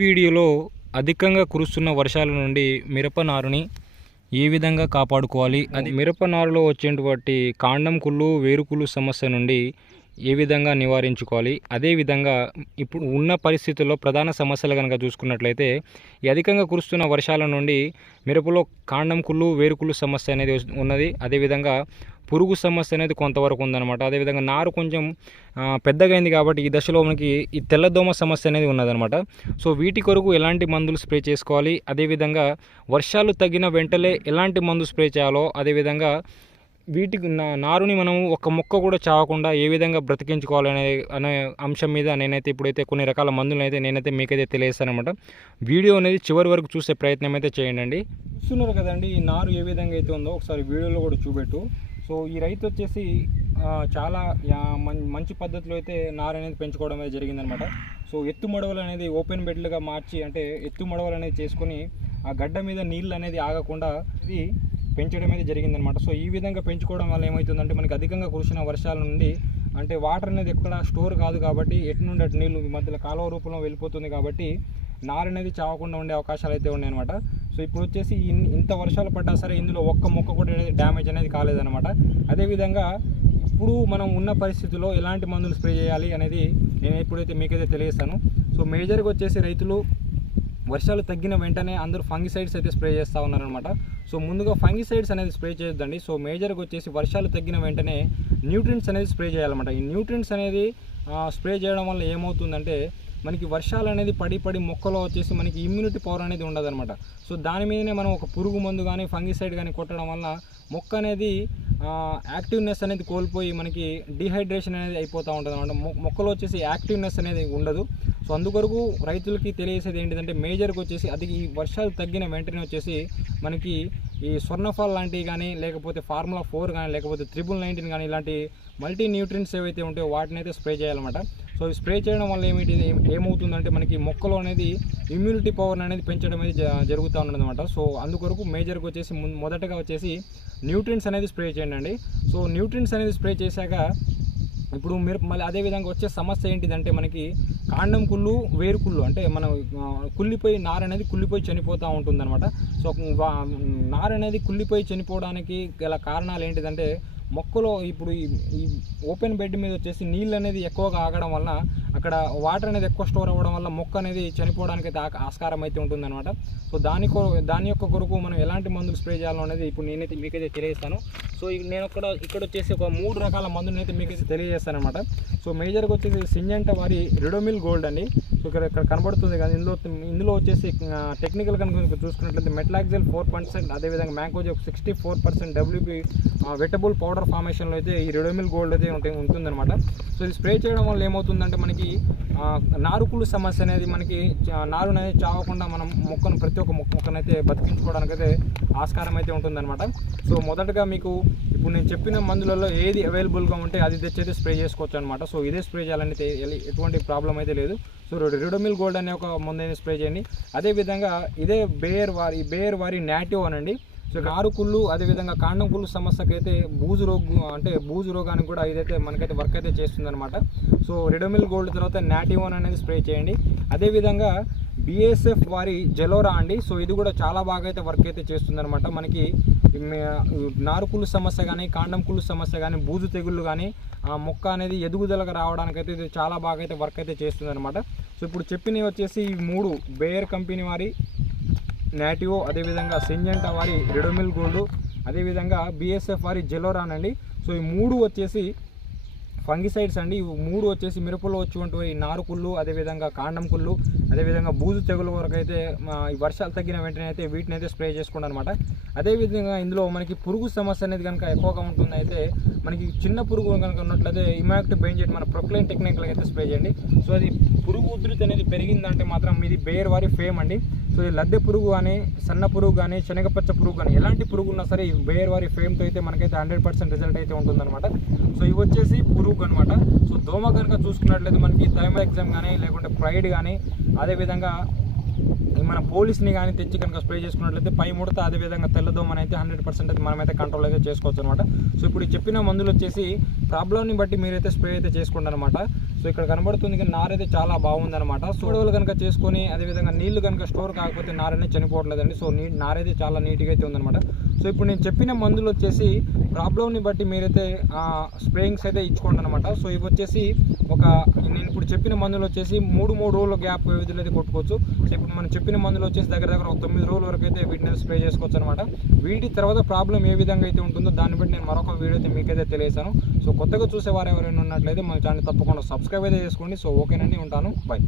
వీడియోలో అధికంగా కురుస్తున్న వర్షాల నుండి మిరప నారుని ఏ విధంగా కాపాడుకోవాలి? అది మిరప నారులో వచ్చేటువంటి కాండం కుళ్ళు వేరుకుళ్ళు సమస్య నుండి ఏ విధంగా నివారించుకోవాలి? అదేవిధంగా ఇప్పుడు ఉన్న పరిస్థితుల్లో ప్రధాన సమస్యలు కనుక చూసుకున్నట్లయితే ఈ అధికంగా కురుస్తున్న వర్షాల నుండి మిరపలో కాండం కుళ్ళు వేరుకుళ్ళు సమస్య అనేది ఉన్నది. అదేవిధంగా పురుగు సమస్య అనేది కొంతవరకు ఉందన్నమాట. అదేవిధంగా నారు కొంచెం పెద్దగైంది పెద్దగా అయింది కాబట్టి ఈ దశలో మనకి ఈ తెల్లదోమ సమస్య అనేది ఉన్నదనమాట సో వీటి కొరకు ఎలాంటి మందులు స్ప్రే చేసుకోవాలి? అదేవిధంగా వర్షాలు తగ్గిన వెంటనే ఎలాంటి మందు స్ప్రే చేయాలో? అదేవిధంగా వీటికి నా నారుని మనం ఒక మొక్క కూడా చావకుండా ఏ విధంగా బ్రతికించుకోవాలనే అనే అంశం మీద నేనైతే ఇప్పుడైతే కొన్ని రకాల మందులు అయితే నేనైతే మీకైతే తెలియస్తానమాట వీడియో అనేది చివరి వరకు చూసే ప్రయత్నం అయితే చేయండి చూస్తున్నారు కదండి ఈ నారు ఏ విధంగా అయితే ఉందో ఒకసారి వీడియోలో కూడా చూపెట్టు. సో ఈ రైతు వచ్చేసి చాలా మంచి పద్ధతిలో అయితే నారు అనేది పెంచుకోవడం అనేది జరిగిందనమాట సో ఎత్తు మడవలు అనేది ఓపెన్ బెడ్లుగా మార్చి అంటే ఎత్తు మడవలు అనేది చేసుకొని ఆ గడ్డ మీద నీళ్ళు అనేది ఆగకుండా ఇది పెంచడం అయితే జరిగిందనమాట సో ఈ విధంగా పెంచుకోవడం వల్ల ఏమవుతుందంటే మనకి అధికంగా కురిసిన వర్షాల నుండి అంటే వాటర్ అనేది ఎక్కడ స్టోర్ కాదు కాబట్టి ఎటు నుండి అటు నీళ్ళు ఈ మధ్యలో కాలువ రూపంలో వెళ్ళిపోతుంది కాబట్టి నారు అనేది చావకుండా ఉండే అవకాశాలు అయితే ఉన్నాయన్నమాట. సో ఇప్పుడు వచ్చేసి ఇంత వర్షాలు పడ్డా సరే ఇందులో ఒక్క మొక్క కూడా డ్యామేజ్ అనేది కాలేదన్నమాట. అదేవిధంగా ఇప్పుడు మనం ఉన్న పరిస్థితుల్లో ఎలాంటి మందులు స్ప్రే చేయాలి అనేది నేను ఎప్పుడైతే మీకైతే తెలియస్తాను సో మేజర్గా వచ్చేసి రైతులు వర్షాలు తగ్గిన వెంటనే అందరూ ఫంగిసైడ్స్ అయితే స్ప్రే చేస్తూ ఉన్నారనమాట సో ముందుగా ఫంగిసైడ్స్ అనేది స్ప్రే చేయొద్దండి. సో మేజర్గా వచ్చేసి వర్షాలు తగ్గిన వెంటనే న్యూట్రియంట్స్ అనేది స్ప్రే చేయాలన్నమాట. ఈ న్యూట్రియంట్స్ అనేది స్ప్రే చేయడం వల్ల ఏమవుతుందంటే మనకి వర్షాలు అనేది పడి పడి మొక్కలో వచ్చేసి మనకి ఇమ్యూనిటీ పవర్ అనేది ఉండదన్నమాట. సో దాని మీదనే మనం ఒక పురుగు మందు కానీ ఫంగిసైడ్ కానీ కొట్టడం వల్ల మొక్క అనేది యాక్టివ్నెస్ అనేది కోల్పోయి మనకి డిహైడ్రేషన్ అనేది అయిపోతూ ఉంటుంది అనమాట. మొక్కలు వచ్చేసి యాక్టివ్నెస్ అనేది ఉండదు. సో అందుకొరకు రైతులకి తెలియసేది ఏంటిదంటే మేజర్గా వచ్చేసి అది ఈ వర్షాలు తగ్గిన వెంటనే వచ్చేసి మనకి ఈ స్వర్ణఫాల్ లాంటివి కానీ లేకపోతే ఫార్ములా ఫోర్ కానీ లేకపోతే త్రిబుల్ నైన్టీన్ కానీ ఇలాంటి మల్టీ న్యూట్రియంట్స్ ఏవైతే ఉంటాయో వాటిని అయితే స్ప్రే చేయాలన్నమాట. సో స్ప్రే చేయడం వల్ల ఏమిటి ఏమవుతుందంటే మనకి మొక్కలు అనేది ఇమ్యూనిటీ పవర్ అనేది పెంచడం అనేది జ- జరుగుతూ ఉండదన్నమాట సో అందుకొరకు మేజర్గా వచ్చేసి మొదటగా వచ్చేసి న్యూట్రియంట్స్ అనేది స్ప్రే చేయండి అండి. సో న్యూట్రిన్స్ అనేది స్ప్రే చేశాక ఇప్పుడు మీరు మళ్ళీ అదే విధంగా వచ్చే సమస్య ఏంటిదంటే మనకి కాండం కుళ్ళు వేరు కుళ్ళు అంటే మనం కుళ్ళిపోయి నార అనేది కుళ్ళిపోయి చనిపోతూ ఉంటుందన్నమాట. సో వా- నార అనేది కుళ్ళిపోయి చనిపోవడానికి గల కారణాలు ఏంటిదంటే మొక్కలో ఇప్పుడు ఈ ఓపెన్ బెడ్ మీద వచ్చేసి నీళ్ళు అనేది ఎక్కువగా ఆగడం వలన అక్కడ వాటర్ అనేది ఎక్కువ స్టోర్ అవ్వడం వల్ల మొక్క అనేది చనిపోవడానికి అయితే ఆస్కారం అయితే ఉంటుందన్నమాట. సో దాని దాని యొక్క కొరకు మనం ఎలాంటి మందులు స్ప్రే చేయాలో అనేది ఇప్పుడు నేనైతే మీకైతే తెలియజేస్తాను. సో నేను ఇక్కడ ఇక్కడ వచ్చేసి ఒక మూడు రకాల మందులను అయితే మీకు తెలియజేస్తాను అనమాట సో మేజర్గా వచ్చేసి సింజంట వారి రిడోమిల్ గోల్డ్ అండి. సో ఇక్కడ ఇక్కడ కనబడుతుంది కానీ ఇందులో ఇందులో వచ్చేసి టెక్నికల్ కనుక చూసుకున్నట్లయితే మెట్లాక్సిల్ ఫోర్ పర్సెంట్ అదేవిధంగా మ్యాంకోజీ ఒక sixty four percent WP wettable powder ఫార్మేషన్లో అయితే ఈ రిడోమిల్ గోల్డ్ అయితే ఉంటుంది ఉంటుందన్నమాట. సో ఇది స్ప్రే చేయడం వల్ల ఏమవుతుందంటే మనకి ఆ, నారుకుళ్ళు సమస్య అనేది మనకి చ- నారు అనేది చావకుండా మనం మొక్కను ప్రతి ఒక్క మొక్క మొక్కనైతే బతికించుకోవడానికి అయితే ఆస్కారం అయితే ఉంటుందన్నమాట. సో మొదటగా మీకు ఇప్పుడు నేను చెప్పిన మందులలో ఏది అవైలబుల్గా ఉంటే అది తెచ్చైతే స్ప్రే చేసుకోవచ్చు అనమాట సో ఇదే స్ప్రే చేయాలని ఎటువంటి ప్రాబ్లం అయితే లేదు. సో రిడోమిల్ గోల్డ్ అనే ఒక మందు స్ప్రే చేయండి. అదేవిధంగా ఇదే బేర్ వారి బేర్ వారి నాటివ్ అనండి. సో నారు కుళ్ళు అదేవిధంగా కాండం కుళ్ళు సమస్యకి అయితే బూజు రోగు అంటే బూజు రోగానికి కూడా ఇదైతే మనకైతే వర్క్ అయితే చేస్తుంది అనమాట సో రెడోమిల్ గోల్డ్ తర్వాత నాటివోన్ e అనేది స్ప్రే చేయండి. అదేవిధంగా బిఎస్ఎఫ్ వారి జెలోరా అండి. సో ఇది కూడా చాలా బాగా అయితే వర్క్ అయితే చేస్తుందనమాట మనకి మే- నారు కుళ్ళు సమస్య కానీ కాండం కుళ్ళు సమస్య కానీ బూజు తెగుళ్ళు కానీ ఆ మొక్క అనేది ఎదుగుదలకు రావడానికైతే ఇది చాలా బాగా అయితే వర్క్ అయితే చేస్తుందనమాట సో ఇప్పుడు చెప్పినవి వచ్చేసి ఈ మూడు బేయర్ కంపెనీ వారి నాటివో అదేవిధంగా సింజెంటా వారి రెడోమిల్ గోల్డ్ అదేవిధంగా బిఎస్ఎఫ్ వారి జెలోరాన్ అండి సో ఈ మూడు వచ్చేసి ఫంగిసైడ్స్ అండి. ఇవి మూడు వచ్చేసి మిరపలో వచ్చేటువంటి నారు కుళ్ళు అదేవిధంగా కాండం కుళ్ళు అదేవిధంగా బూజు తెగులు వరకు అయితే ఈ వర్షాలు తగ్గిన వెంటనే అయితే వీటిని అయితే స్ప్రే చేసుకోండి అనమాట అదేవిధంగా ఇందులో మనకి పురుగు సమస్య అనేది కనుక ఎక్కువగా ఉంటుంది అయితే మనకి చిన్న పురుగు కనుక ఉన్నట్లయితే ఇమాక్టివ్ బెంజెట్ మన ప్రొక్లైన్ టెక్నిక్లకి అయితే స్ప్రే చేయండి. సో అది పురుగు ఉధృతి అనేది పెరిగిందంటే మాత్రం ఇది బేర్ వారి ఫేమ్ అండి. సో ఈ లద్దె పురుగు కానీ సన్న పురుగు కానీ శనగపచ్చ పురుగు కానీ ఎలాంటి పురుగు ఉన్నా సరే వేరే బేర్ వారి ఫేమ్తో అయితే మనకైతే హండ్రెడ్ పర్సెంట్ రిజల్ట్ అయితే ఉంటుందన్నమాట. సో ఇవి వచ్చేసి పురుగు అనమాట సో దోమ కనుక చూసుకున్నట్లయితే మనకి థైమా ఎగ్జామ్ కానీ లేకుంటే ప్రైడ్ కానీ అదేవిధంగా మన పోలీస్ని కానీ తెచ్చి కనుక స్ప్రే చేసుకున్నట్లయితే పై ముడత అదేవిధంగా తెల్లదోమని అయితే హండ్రెడ్ పర్సెంట్ అయితే మనమైతే కంట్రోల్ అయితే చేసుకోవచ్చు అనమాట సో ఇప్పుడు చెప్పిన మందులు వచ్చేసి ప్రాబ్లమ్ని బట్టి మీరైతే స్ప్రే అయితే చేసుకోండి అనమాట సో ఇక్కడ కనబడుతుంది కానీ నార అయితే చాలా బాగుందనమాట సో కనుక చేసుకొని అదేవిధంగా నీళ్ళు కనుక స్టోర్ కాకపోతే నారనే చనిపోవట్లేదండి. సో నీ నారైతే చాలా నీట్గా అయితే ఉందన్నమాట. సో ఇప్పుడు నేను చెప్పిన మందులు వచ్చేసి ప్రాబ్లమ్ని బట్టి మీరైతే స్ప్రేయింగ్స్ అయితే ఇచ్చుకోండి అనమాట సో ఇవి వచ్చేసి ఒక నేను ఇప్పుడు చెప్పిన మందులు వచ్చేసి మూడు మూడు రోజుల గ్యాప్ వ్యవధిలో అయితే కొట్టుకోవచ్చు. సో ఇప్పుడు మనం చెప్పిన మందులు వచ్చేసి దగ్గర దగ్గర ఒక తొమ్మిది రోజుల వరకు అయితే వీటిని స్ప్రే చేసుకోవచ్చు అనమాట వీటి తర్వాత ప్రాబ్లం ఏ విధంగా అయితే ఉంటుందో దాన్ని బట్టి నేను మరొక వీడియో అయితే మీకైతే తెలియసాను సో కొత్తగా చూసేవారు ఎవరైనా ఉన్నట్లయితే మన ఛానల్ తప్పకుండా సబ్స్క్రైబ్ అయితే చేసుకోండి. సో ఓకేనండి ఉంటాను. బాయ్